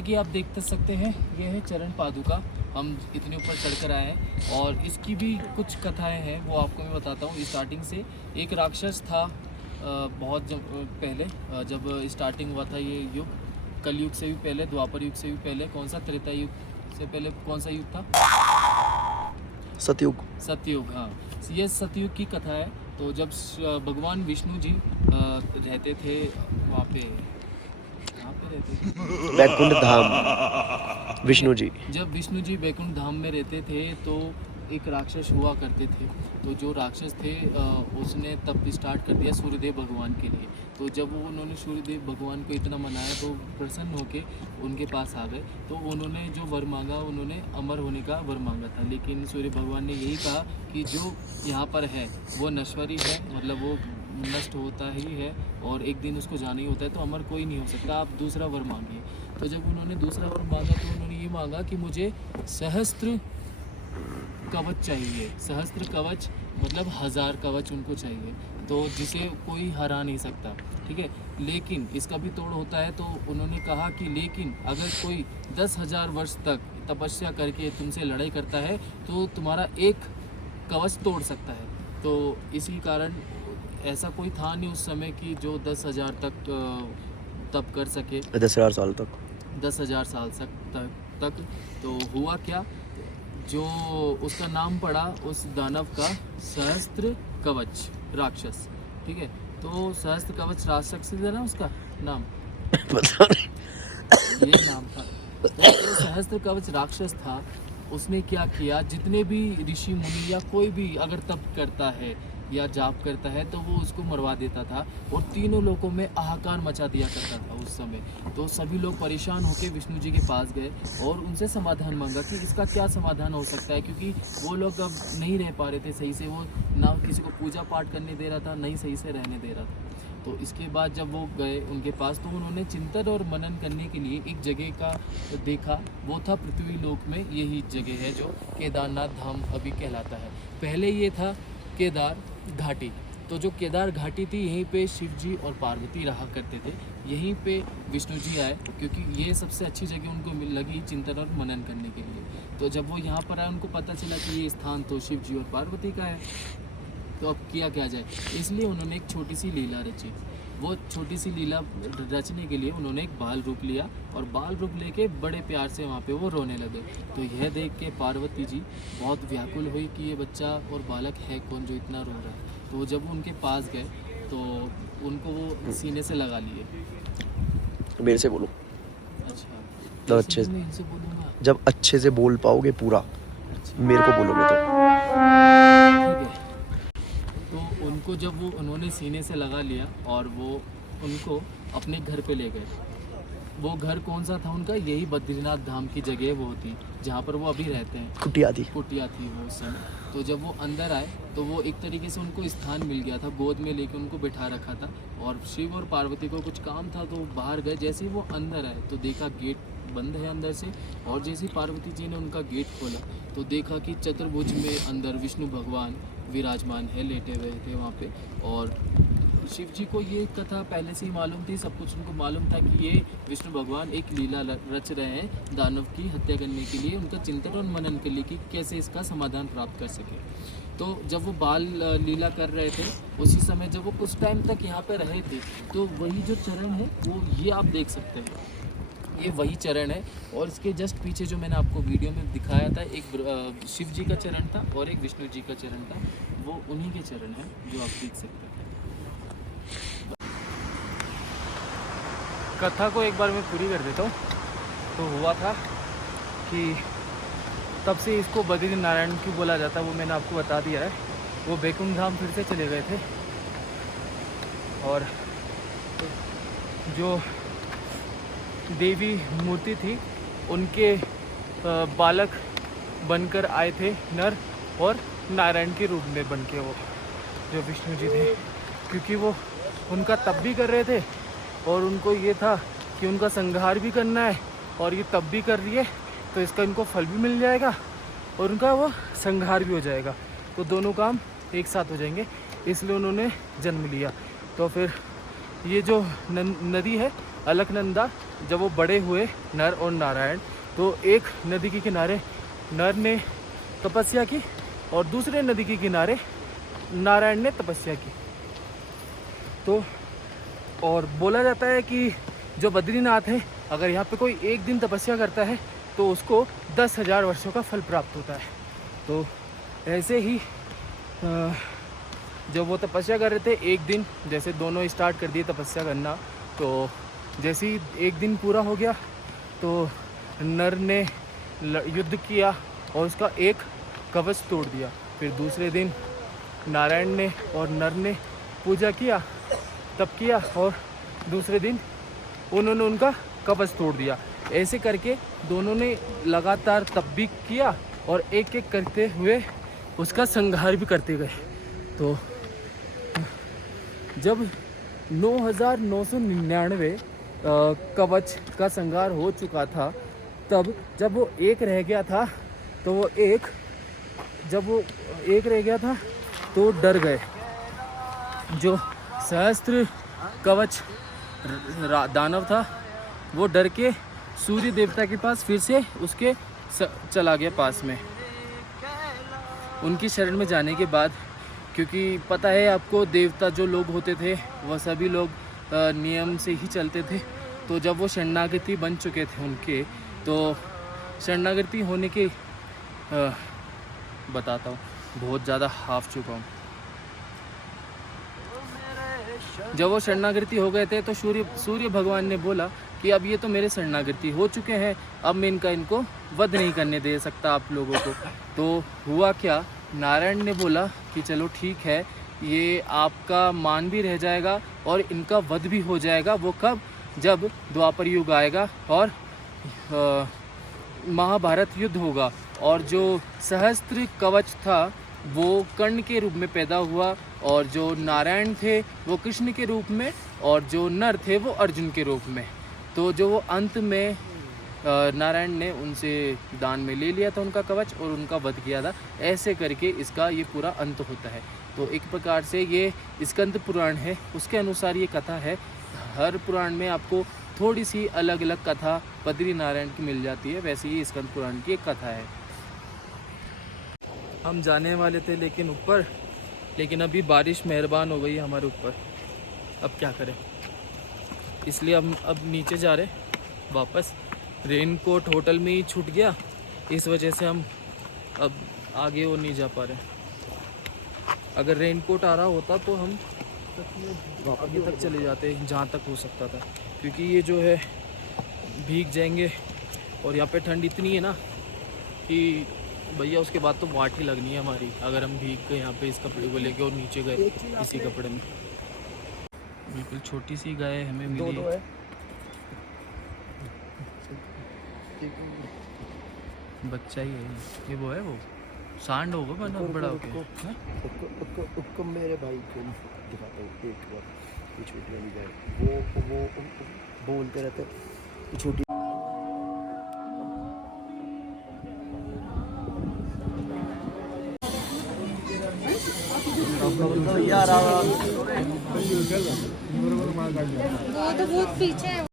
जैसा कि आप देख सकते हैं, ये है चरण पादुका। हम इतने ऊपर चढ़कर आए हैं और इसकी भी कुछ कथाएं हैं, वो आपको मैं बताता हूँ। स्टार्टिंग से एक राक्षस था बहुत पहले, जब स्टार्टिंग हुआ था ये युग, कलयुग से भी पहले, द्वापर युग से भी पहले। कौन सा, त्रेता युग से पहले कौन सा युग था? सतयुग। सतयुग, हाँ। ये सतयुग की कथा है। तो जब भगवान विष्णु जी रहते थे वहाँ पे, कहाँ पे रहते थे? बैकुंठ धाम, विष्णु जी। जब विष्णु जी बैकुंठ धाम में रहते थे तो एक राक्षस हुआ करते थे। तो जो राक्षस थे उसने तब स्टार्ट कर दिया सूर्यदेव भगवान के लिए। तो जब वो उन्होंने सूर्यदेव भगवान को इतना मनाया तो प्रसन्न होके उनके पास आ गए। तो उन्होंने जो वर मांगा, उन्होंने अमर होने का वर मांगा था। लेकिन सूर्य भगवान ने यही कहा कि जो यहाँ पर है वो नश्वरी है, मतलब वो नष्ट होता ही है और एक दिन उसको जाना ही होता है, तो अमर कोई नहीं हो सकता, आप दूसरा वर मांगिए। तो जब उन्होंने दूसरा वर मांगा तो उन्होंने ये मांगा कि मुझे सहस्त्र कवच चाहिए। सहस्त्र कवच मतलब 1000 कवच उनको चाहिए, तो जिसे कोई हरा नहीं सकता, ठीक है। लेकिन इसका भी तोड़ होता है। तो उन्होंने कहा कि लेकिन अगर कोई 10,000 वर्ष तक तपस्या करके तुमसे लड़ाई करता है तो तुम्हारा एक कवच तोड़ सकता है। तो इसी कारण ऐसा कोई था नहीं उस समय कि जो 10,000 तक तप कर सके, 10,000 साल तक। 10,000 साल तक। तो हुआ क्या, जो उसका नाम पड़ा उस दानव का सहस्त्र कवच राक्षस, ठीक है। तो सहस्त्र कवच राक्षस है ना उसका नाम, पता नहीं। ये नाम था। तो जो सहस्त्र कवच राक्षस था, उसने क्या किया, जितने भी ऋषि मुनि या कोई भी अगर तप करता है या जाप करता है तो वो उसको मरवा देता था और तीनों लोगों में हाहाकार मचा दिया करता था उस समय। तो सभी लोग परेशान होकर विष्णु जी के पास गए और उनसे समाधान मांगा कि इसका क्या समाधान हो सकता है, क्योंकि वो लोग अब नहीं रह पा रहे थे सही से। वो ना किसी को पूजा पाठ करने दे रहा था, नहीं सही से रहने दे रहा था। तो इसके बाद जब वो गए उनके पास तो उन्होंने चिंतन और मनन करने के लिए एक जगह का देखा, वो था पृथ्वी लोक में। यही जगह है जो केदारनाथ धाम अभी कहलाता है। पहले ये था केदार घाटी। तो जो केदार घाटी थी, यहीं पे शिव जी और पार्वती रहा करते थे। यहीं पे विष्णु जी आए, क्योंकि ये सबसे अच्छी जगह उनको लगी चिंतन और मनन करने के लिए। तो जब वो यहाँ पर आए, उनको पता चला कि ये स्थान तो शिव जी और पार्वती का है, तो अब किया क्या जाए। इसलिए उन्होंने एक छोटी सी लीला रची। वो छोटी सी लीला रचने के लिए उन्होंने एक बाल रूप लिया और बाल रूप लेके बड़े प्यार से वहाँ पे वो रोने लगे। तो यह देख के पार्वती जी बहुत व्याकुल हुई कि ये बच्चा और बालक है कौन जो इतना रो रहा है। तो जब वो उनके पास गए तो उनको वो सीने से लगा लिए। मेरे से बोलो। अच्छा, तो अच्छे से, मैं इनसे बोलूँगा जब अच्छे से बोल पाओगे पूरा, अच्छा, मेरे को बोलोगे तो। ठीक है। तो उनको जब वो उन्होंने सीने से लगा लिया और वो उनको अपने घर पे ले गए। वो घर कौन सा था उनका, यही बद्रीनाथ धाम की जगह वो थी जहाँ पर वो अभी रहते हैं। कुटिया थी। कुटिया थी वो उस समय। तो जब वो अंदर आए तो वो एक तरीके से उनको स्थान मिल गया था, गोद में लेके उनको बिठा रखा था। और शिव और पार्वती को कुछ काम था तो बाहर गए। जैसे ही वो अंदर आए तो देखा गेट बंद है अंदर से, और जैसे ही पार्वती जी ने उनका गेट खोला तो देखा कि चतुर्भुज में अंदर विष्णु भगवान विराजमान है, लेटे हुए थे वहाँ पे। और शिव जी को ये कथा पहले से ही मालूम थी, सब कुछ उनको मालूम था कि ये विष्णु भगवान एक लीला रच रहे हैं दानव की हत्या करने के लिए, उनका चिंतन और मनन के लिए कि कैसे इसका समाधान प्राप्त कर सके। तो जब वो बाल लीला कर रहे थे, उसी समय जब वो कुछ टाइम तक यहाँ पे रहे थे, तो वही जो चरण है वो ये आप देख सकते हैं, ये वही चरण है। और इसके जस्ट पीछे जो मैंने आपको वीडियो में दिखाया था, एक शिव जी का चरण था और एक विष्णु जी का चरण था, वो उन्हीं के चरण है जो आप देख सकते हैं। कथा को एक बार मैं पूरी कर देता हूँ। तो हुआ था कि तब से इसको बद्री नारायण क्यों बोला जाता है वो मैंने आपको बता दिया है। वो बैकुंठ धाम फिर से चले गए थे और जो देवी मूर्ति थी उनके बालक बनकर आए थे नर, और नारायण के रूप में बन के वो जो विष्णु जी थे, क्योंकि वो उनका तप भी कर रहे थे और उनको ये था कि उनका संहार भी करना है, और ये तप भी कर रही है तो इसका इनको फल भी मिल जाएगा और उनका वो संहार भी हो जाएगा, तो दोनों काम एक साथ हो जाएंगे। इसलिए उन्होंने जन्म लिया। तो फिर ये जो नदी है अलकनंदा, जब वो बड़े हुए नर और नारायण, तो एक नदी के किनारे नर ने तपस्या की और दूसरे नदी के किनारे नारायण ने तपस्या की। तो और बोला जाता है कि जो बद्रीनाथ है, अगर यहाँ पे कोई एक दिन तपस्या करता है तो उसको 10,000 वर्षों का फल प्राप्त होता है। तो ऐसे ही जब वो तपस्या कर रहे थे, एक दिन जैसे दोनों स्टार्ट कर दिए तपस्या करना, तो जैसे ही एक दिन पूरा हो गया तो नर ने युद्ध किया और उसका एक कवच तोड़ दिया। फिर दूसरे दिन नारायण ने और नर ने पूजा किया, तप किया, और दूसरे दिन उन्होंने उनका कवच तोड़ दिया। ऐसे करके दोनों ने लगातार तप भी किया और एक एक करते हुए उसका संहार भी करते गए। तो जब 9,999 कवच का संहार हो चुका था, तब जब वो एक रह गया था तो तो डर गए। जो सहस्त्र कवच दानव था वो डर के सूर्य देवता के पास फिर से उसके चला गया पास में। उनकी शरण में जाने के बाद, क्योंकि पता है आपको, देवता जो लोग होते थे वह सभी लोग नियम से ही चलते थे। तो जब वो शरणागति बन चुके थे उनके, तो शरणागति होने के बताता हूँ, बहुत ज़्यादा हाफ चुका हूँ। जब वो शरणागति हो गए थे तो सूर्य भगवान ने बोला कि अब ये तो मेरे शरणागति हो चुके हैं, अब मैं इनको वध नहीं करने दे सकता आप लोगों को। तो हुआ क्या, नारायण ने बोला कि चलो ठीक है, ये आपका मान भी रह जाएगा और इनका वध भी हो जाएगा। वो कब? जब द्वापर युग आएगा और महाभारत युद्ध होगा, और जो सहस्त्र कवच था वो कर्ण के रूप में पैदा हुआ, और जो नारायण थे वो कृष्ण के रूप में, और जो नर थे वो अर्जुन के रूप में। तो जो वो अंत में नारायण ने उनसे दान में ले लिया था उनका कवच और उनका वध किया था। ऐसे करके इसका ये पूरा अंत होता है। तो एक प्रकार से ये स्कंद पुराण है, उसके अनुसार ये कथा है। हर पुराण में आपको थोड़ी सी अलग अलग कथा बद्री नारायण की मिल जाती है, वैसे ही स्कंद पुराण की एक कथा है। हम जाने वाले थे लेकिन अभी बारिश मेहरबान हो गई है हमारे ऊपर। अब क्या करें, इसलिए हम अब नीचे जा रहे वापस। रेनकोट होटल में ही छूट गया, इस वजह से हम अब आगे और नहीं जा पा रहे। अगर रेनकोट आ रहा होता तो हम आगे तक चले जाते जहाँ तक हो सकता था, क्योंकि ये जो है भीग जाएंगे। और यहाँ पे ठंड इतनी है ना कि भैया उसके बाद तो वाट ही लगनी है हमारी, अगर हम भीग गए यहाँ पे इस कपड़े को लेके और नीचे गए इसी कपड़े में। बिल्कुल छोटी सी गाय हमें मिली है। बच्चा ही है ये, वो है वो सांड होगा बना बड़ा उसको मेरे भाई को दिखाता हूँ एक बार। ये छोटी वाली गाय वो बोलते रहते छोटी। वो तो बहुत पीछे है।